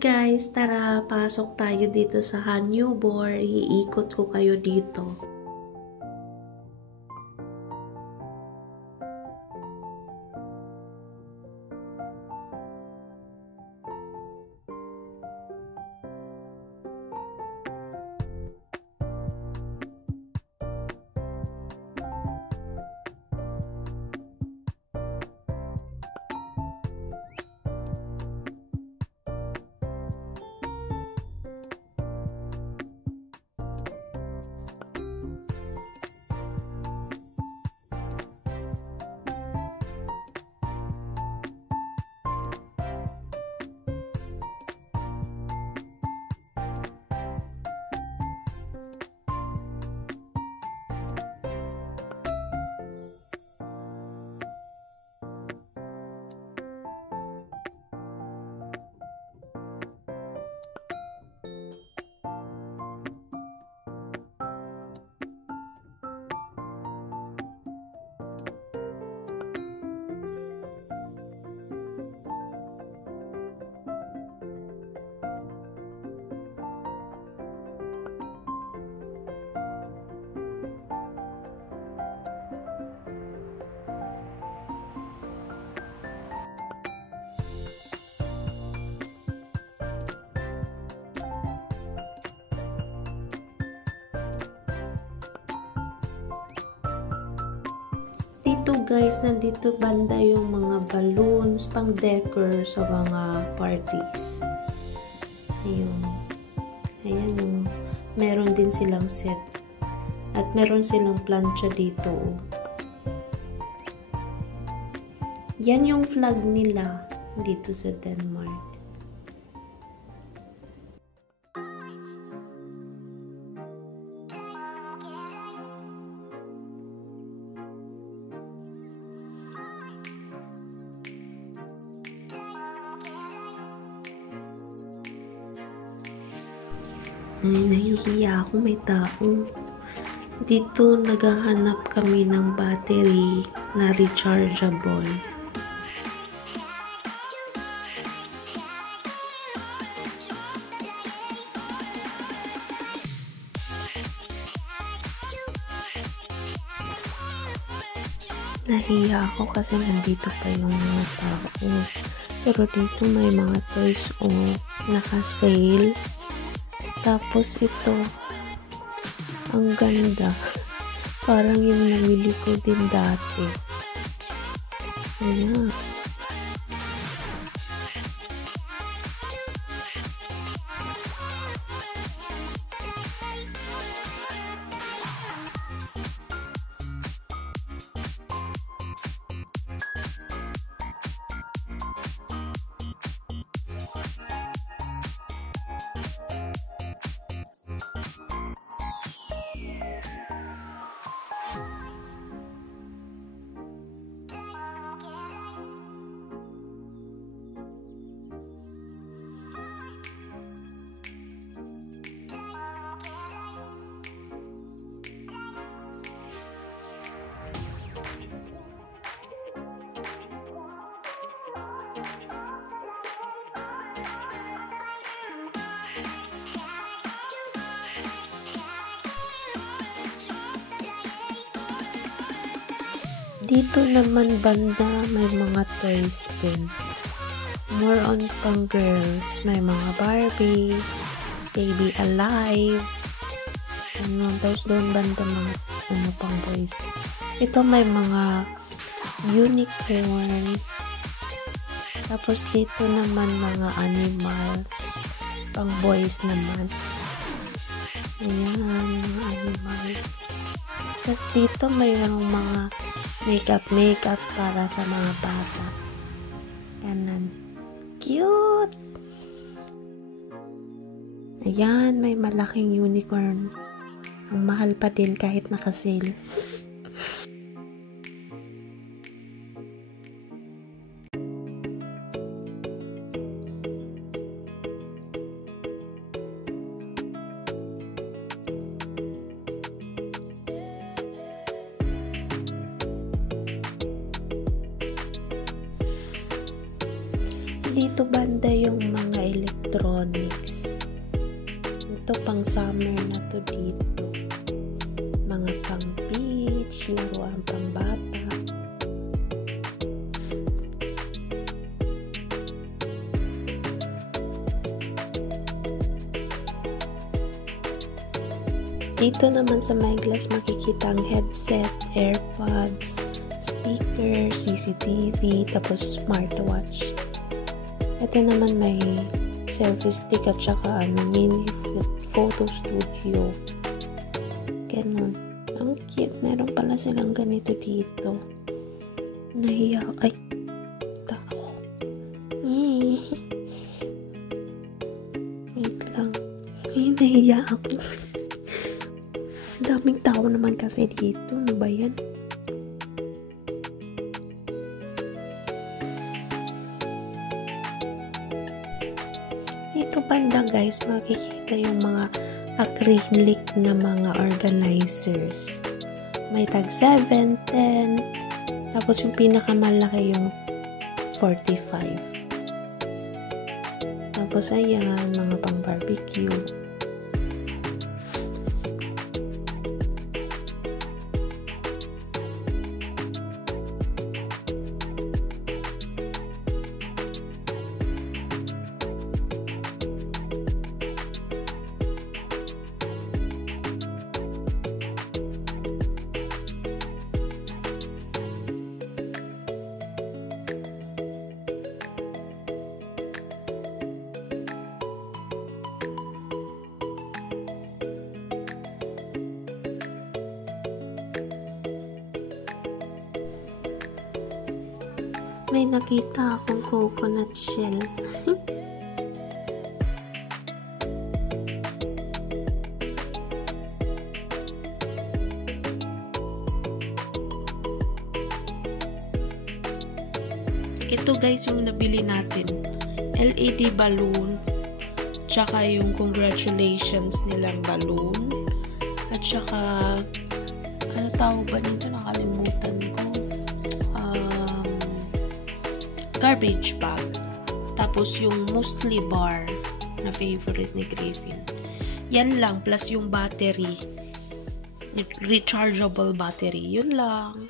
guys, tara pasok tayo dito sa Hanubor. Iikot ko kayo dito. Dito guys, nandito banda yung mga balloons, pang decor sa mga parties. Ayun. Ayan o. Meron din silang set. At meron silang plancha dito. Yan yung flag nila dito sa Denmark. Ay, nahihiya ako, may tao. Dito naghahanap kami ng battery na rechargeable. Nahiya ako kasi nandito pa yung mga tao. Pero dito may mga toys naka-sale. Tapos ito, ang ganda. Parang yung namili ko din dati. Ayan. Dito naman banda may mga toys din. More on pang girls. May mga Barbie, Baby Alive. Tapos doon banda mga pang boys. Ito may mga unicorn. Tapos dito naman mga animals. Pang boys naman. Ayan, mga animals. Tapos dito mayroong mga makeup para sa mga bata. Ganon. Cute! Ayan, may malaking unicorn. Ang mahal pa din kahit naka-sale. Dito banda yung mga electronics. Ito pang summer na to dito. Mga pang beach, laruan pang bata. Dito naman sa my glass makikita ang headset, AirPods, speaker, CCTV, tapos smartwatch. Ito naman may selfie stick at saka mini photo studio. Ganon. Ang cute. Meron pala silang ganito dito. Nahiya. Ay. Tako. Wait lang. Ay, nahiya ako. Daming tao naman kasi dito. Ano ba yan? Dito banda guys, makikita yung mga acrylic na mga organizers. May tag 7, 10, tapos yung pinakamalaki yung 45. Tapos ayan, mga pang barbecue. May nakita akong coconut shell. Ito guys yung nabili natin. LED balloon. Tsaka yung congratulations nilang balloon. At tsaka ano tawag ba nito? Nakalimutan ko. Garbage bag. Tapos yung muesli bar na favorite ni Griffin. Yan lang. Plus yung battery. Rechargeable battery. Yun lang.